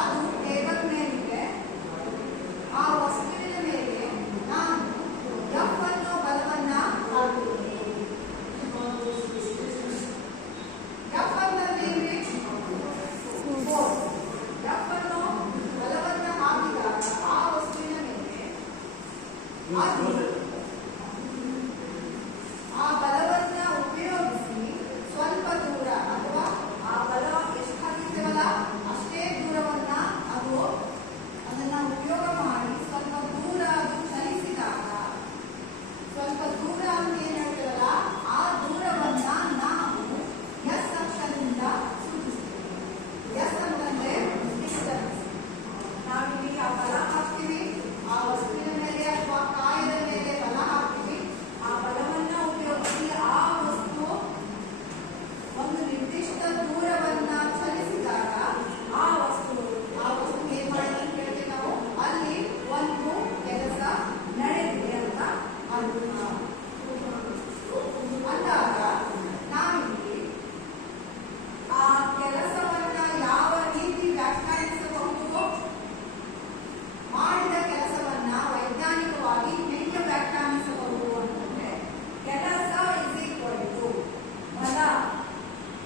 ಅದು ಟೇಬಲ್ ಮೇಲಿದೆ. ಆ ವಸ್ತುವಿನ ಮೇಲೆ ನಾನು ಎಫ್ ಅನ್ನೋ ಬಲವನ್ನ ಹಾಕುತ್ತೇನೆ. ಎಫ್ ಅನ್ನೋದೇನ್ರಿ? ಫೋರ್ಸ್. ಎಫ್ ಅನ್ನೋ ಬಲವನ್ನ ಹಾಕಿದಾಗ ಆ ವಸ್ತುವಿನ ಮೇಲೆ ಆ ಬಲವನ್ನ ಉಪಯೋಗಿಸಿ ಸ್ವಲ್ಪ ದೂರ ಅಥವಾ ಆ ಬಲ ಎಷ್ಟು ಹಾಕಿರ್ತೇವಲ್ಲ ಅಷ್ಟೇ ದೂರವನ್ನ ಅದನ್ನ ಉಪಯೋಗ ಮಾಡಿ ಸ್ವಲ್ಪ ದೂರ ಅದು ಚಲಿಸಿದಾಗ, ಸ್ವಲ್ಪ ದೂರ ಅಂತ ಏನ್ ಹೇಳ್ತೇವಲ್ಲ ಆ ದೂರವನ್ನ ನಾವು ಎಸ್ ಅಕ್ಷರದಿಂದ ಸೂಚಿಸ್ತೇವೆ. ಎಸ್ ಅಂತಂದ್ರೆ ಡಿಸ್ಟೆನ್ಸ್. ನಾವಿಲ್ಲಿ ಆ ಬಲ ಹಾಕ್ತೀವಿ, ಆ ವಸ್ತುವಿನ ಮೇಲೆ ಅಥವಾ ಕಾಯದ ಮೇಲೆ ಬಲ ಹಾಕ್ತೀವಿ. ಆ ಬಲವನ್ನ ಉಪಯೋಗಿಸಿ ಆ ವಸ್ತು ಒಂದು ನಿರ್ದಿಷ್ಟ ದೂರವನ್ನ ಚಲಿಸಿದಾಗ ಆ ವಸ್ತು ಏನ್ ಮಾಡಿ ಅಂತ ಹೇಳ್ತೀವಿ ನಾವು, ಅಲ್ಲಿ ಒಂದು ಕೆಲಸ ನಡೆದಿದೆ ಅಂತ ಅಂದಾಗ ನಾವಿಲ್ಲಿ ಆ ಕೆಲಸವನ್ನ ಯಾವ ರೀತಿ ವ್ಯಾಖ್ಯಾನಿಸಬಹುದು, ಮಾಡಿದ ಕೆಲಸವನ್ನ ವೈಜ್ಞಾನಿಕವಾಗಿ ಹೇಗೆ ವ್ಯಾಖ್ಯಾನಿಸಬಹುದು ಅಂತಂದ್ರೆ, ಕೆಲಸ ಇಸ್ ಈಕ್ವಲ್ ಟು ಬಲ.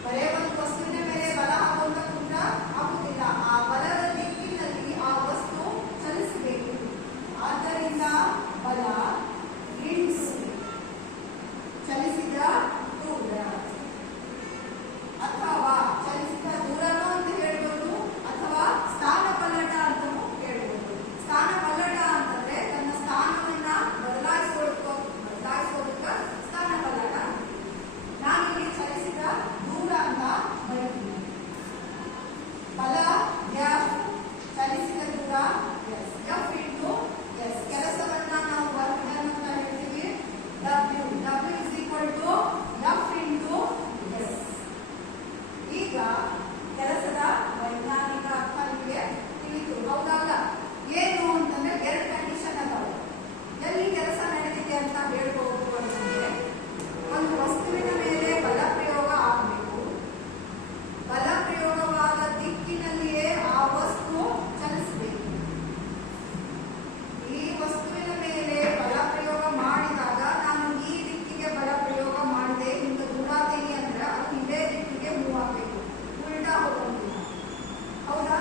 ಬರೇ ಒಂದು ವಸ್ತುವಿನ ಮೇಲೆ ಬಲ ಹಾಕುವಂತ ಕೂಡ ಆಗುತ್ತಿಲ್ಲ. ಆ ಬಲದ ದಿಕ್ಕಿನಲ್ಲಿ ಆ ವಸ್ತು ಚಲಿಸಬೇಕು. ಆದ್ದರಿಂದ ಬಲ ಇಂಟು ಚಲಿಸಿದ ದೂರ, ಅಥವಾ ಚಲಿಸಿದ ದೂರನೂ ಅಂತ ಹೇಳ್ಬೋದು, ಅಥವಾ ಸ್ಥಾನ ಪಲ್ಲಟ ಅಂತಲೂ ಹೇಳ್ಬೋದು. ಸ್ಥಾನ ಪಲ್ಲಟ ಅಂತಂದ್ರೆ ತನ್ನ ಸ್ಥಾನವನ್ನ ಬದಲಾಯಿಸೋದಕ್ಕ ಸ್ಥಾನ ಪಲ್ಲಟ. ನಾನಿಲ್ಲಿ ಚಲಿಸಿದ ದೂರ ಅಂತ ಬರೀತೀನಿ. ಬಲ ಎಫ್, ಚಲಿಸಿದ ದೂರ ಎಸ್. F into S. ಕೆಲಸವನ್ನ ನಾವು ವರ್ಕ್ ಡನ್ ಅಂತ ಹೇಳ್ತೀವಿ. W is equal to F into S. ಈಗ ಕೆಲಸದ ವೈಜ್ಞಾನಿಕ ಅರ್ಥ ನಿಮಗೆ ತಿಳಿತು, ಹೌದಲ್ಲ? ಏನು ಅಂತಂದ್ರೆ ಎರಡು ಕಂಡೀಷನ್ ಅದಾವೆ. ಎಲ್ಲಿ ಕೆಲಸ ನಡೆದಿದೆ ಅಂತ ಹೇಳ್ಬಹುದು ಅಂತಂದ್ರೆ, ಒಂದು ವಸ್ತುವಿನ ಮೇಲೆ ಬಲ ಪ್ರಯೋಗ ಆಗಬೇಕು. ಬಲ ಪ್ರಯೋಗವಾದ ದಿಕ್ಕಿನಲ್ಲಿಯೇ ಆ ವಸ್ತು ಚಲಿಸಬೇಕು. ಈ ವಸ್ತುವಿನ ಮೇಲೆ ಬಲ ಪ್ರಯೋಗ ಮಾಡಿದಾಗ ನಾನು ಈ ದಿಕ್ಕಿಗೆ ಬಲ ಪ್ರಯೋಗ ಮಾಡಿದೆ, ಇಂಥ ದೂರಾದೇನಿ ಅಂದ್ರೆ ಅದು ಇದೇ ದಿಕ್ಕಿಗೆ ಮೂವ್ ಆಗಬೇಕು, ಉಲ್ಟಾ ಹೋಗೋದಿಲ್ಲ. ಹೌದಾ?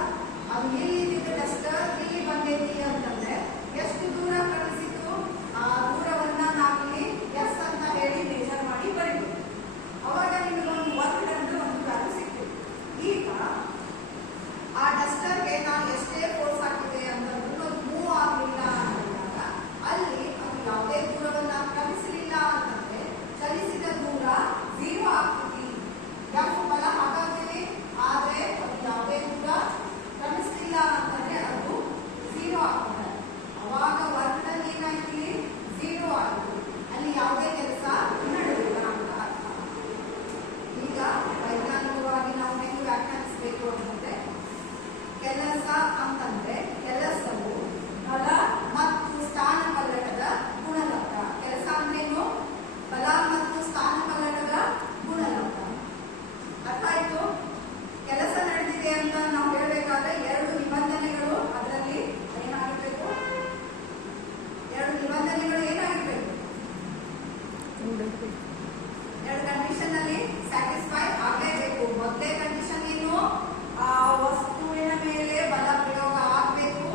ಅದು ಎಲ್ಲಿದ್ದ ಡಸ್ಟರ್ ಇಲ್ಲಿ ಬಂದೈತಿ ಅಂತಂದ್ರೆ ಎಷ್ಟು ದೂರ ಕಳಿಸಿತು, ಆ ದೂರವನ್ನ ನಾವಿಲ್ಲಿ ಎಸ್ ಅಂತ ಹೇಳಿ ಮೆಜರ್ ಮಾಡಿ ಬರೀಬೇಕು. ಅವಾಗ ನಿಮಗೊಂದು ವರ್ಕ್ ಅಂದ್ರೆ ಒಂದು ವ್ಯಾಲ್ಯೂ ಸಿಕ್ತು. ಈಗ ಆ ಡಸ್ಟರ್ಗೆ ನಾನು ಎಷ್ಟೇ ಫೋರ್ಸ್ ಹಾಕಿದೆ ಅಂತಂದ್ರೂ ಅದು ಮೂವ್ ಆಗಲಿಲ್ಲ ಅಂದಾಗ, ಅಲ್ಲಿ ಅದು ಯಾವುದೇ ದೂರವನ್ನ ಕ್ರಮಿಸಲಿಲ್ಲ ಅಂತಂದ್ರೆ ಚಲಿಸಿದ ದೂರ 0 ಆಗ್ತದೆ. ಎಫ್ ಬಲ ಹಾಕಾಗ್ತೀವಿ, ಆದ್ರೆ ಅದು ಯಾವುದೇ ದೂರ ಕ್ರಮಿಸಲಿಲ್ಲ ಅಂತಂದ್ರೆ ಅದು 0 ಆಗ್ತದೆ. ಅವಾಗ ವರ್ಕ್ ಡನ್ ಏನಾಯ್ತು? 0 ಆಯಿತು. ಅಲ್ಲಿ ಯಾವುದೇ ಕೆಲಸ ನಡೆದಿಲ್ಲ ಅಂತ ಅರ್ಥ. ಈಗ ವೈಜ್ಞಾನಿಕವಾಗಿ ನಾವು ಹೆಂಗೆ ವ್ಯಾಖ್ಯಾನಿಸಬೇಕು ಅಂತಂದ್ರೆ, ಕೆಲಸ ಅಂತಂದ್ರೆ ಕೆಲಸವು ಬಲ ಮತ್ತು ಸ್ಥಾನ ಪಲ್ಲಟದ ಗುಣಲಬ್ಧ. ಕೆಲಸ ಅಂದ್ರೇನು? ಬಲ ಮತ್ತು ಸ್ಥಾನ ಪಲ್ಲಟದ ಗುಣಲಬ್ಧ. ಅರ್ಥ ಆಯ್ತು? ಕೆಲಸ ನಡೆದಿದೆ ಅಂತ ನಾವು ಹೇಳಬೇಕಾದ್ರೆ ಎರಡು ನಿಬಂಧನೆಗಳು, ಅದರಲ್ಲಿ ಏನಾಗಿರ್ಬೇಕು? ಎರಡು ನಿಬಂಧನೆಗಳು ಏನಾಗಿರ್ಬೇಕು? ಎರಡು ಕಂಡೀಷನ್ ಅಲ್ಲಿ ಸ್ಯಾಟಿಸ್ಫೈ ಆಗಲೇಬೇಕು. ಮೊದಲೇ ಕಂಡೀಷನ್ ಏನು? ಆ ವಸ್ತುವಿನ ಮೇಲೆ ಬಲ ಪ್ರಯೋಗ ಆಗಬೇಕು.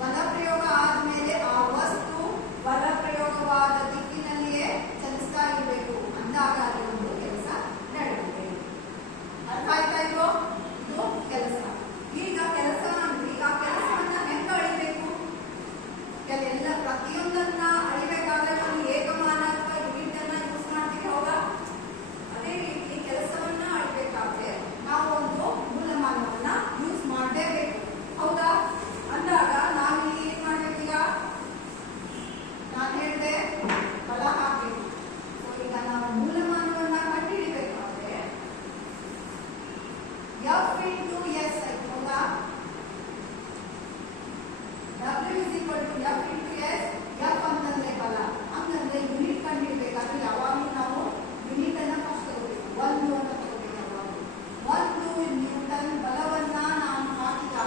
ಬಲ ಪ್ರಯೋಗ ಆದ್ಮೇಲೆ ಆ ವಸ್ತು ಬಲ ಪ್ರಯೋಗವಾದ ದಿಕ್ಕಿನಲ್ಲಿಯೇ ಚಲಿಸ್ತಾ ಇರಬೇಕು. ಅಂದಾಗ ಅಲ್ಲಿ ಒಂದು ಕೆಲಸ ನಡೆಯುತ್ತೆ. ಅರ್ಥ ಆಯ್ತಾ ಇದು? ಇದು ಕೆಲಸ. ಈಗ ಕೆಲಸ ಅಂದ್ರೆ ಆ ಕೆಲಸವನ್ನ ಹೆಂಗ ಅಳಿಬೇಕು? ಪ್ರತಿಯೊಂದನ್ನ ಅಳಿಬೇಕಾದ್ರೆ ನಾವು ಏಕಮಾನ ಅಥವಾ ಯೂನಿಟ್ ಅನ್ನ ಯೂಸ್ ಮಾಡ್ತೀವಿ, ಹೌದಾ? ಅದೇ ರೀತಿ ಕೆಲಸವನ್ನ ಅಳಿಬೇಕಾದ್ರೆ ನಾವು ಒಂದು ಮೂಲಮಾನವನ್ನ ಯೂಸ್ ಮಾಡಲೇಬೇಕು, ಹೌದಾ? ಅಂದಾಗ ನಾವಿಲ್ಲಿ ಏನ್ ಮಾಡ್ಬೇಕೀಗ? ನಾನು ಹೇಳಿದೆ ಬಲ ಹಾಕಬೇಕು. ಈಗ ನಾವು ಮೂಲಮಾನವನ್ನ ಕಂಡುಹಿಡಿಬೇಕಾದ್ರೆ ಎಫ್ ಇಂಟು ಎಸ್ ಆಯ್ತು, ಹೌದಾ? W is equal to F into S. F ಅಂತಂದ್ರೆ ಬಲ. ಹಂಗಂದ್ರೆ ಯೂನಿಟ್ ಕಂಡುಹಿಡಿಬೇಕಾದ್ರೆ ಯಾವಾಗಲೂ ನಾವು ಯೂನಿಟ್ ಅನ್ನ ಫಸ್ಟ್ ತಗೋಬೇಕು. 1 ಅಂತ ತಗೋಬೇಕು. ಯಾವಾಗಲೂ 1 ನ್ಯೂಟನ್ ಬಲವನ್ನ ನಾನು ಹಾಕಿದಾಗ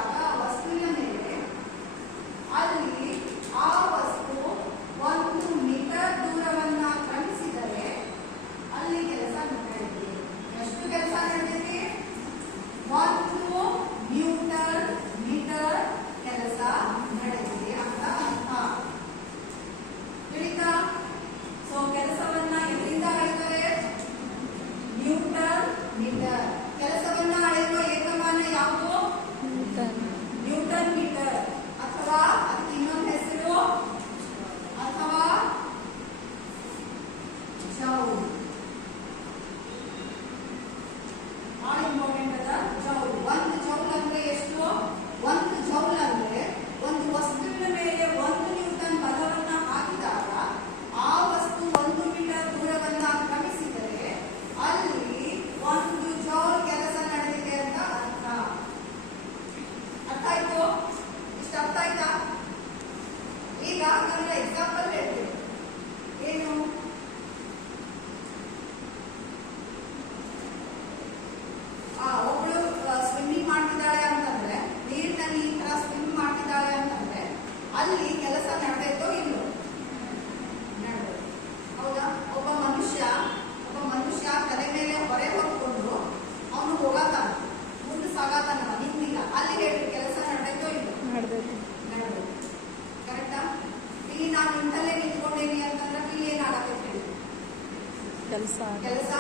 ಕೆಲಸ ಕೆಲಸ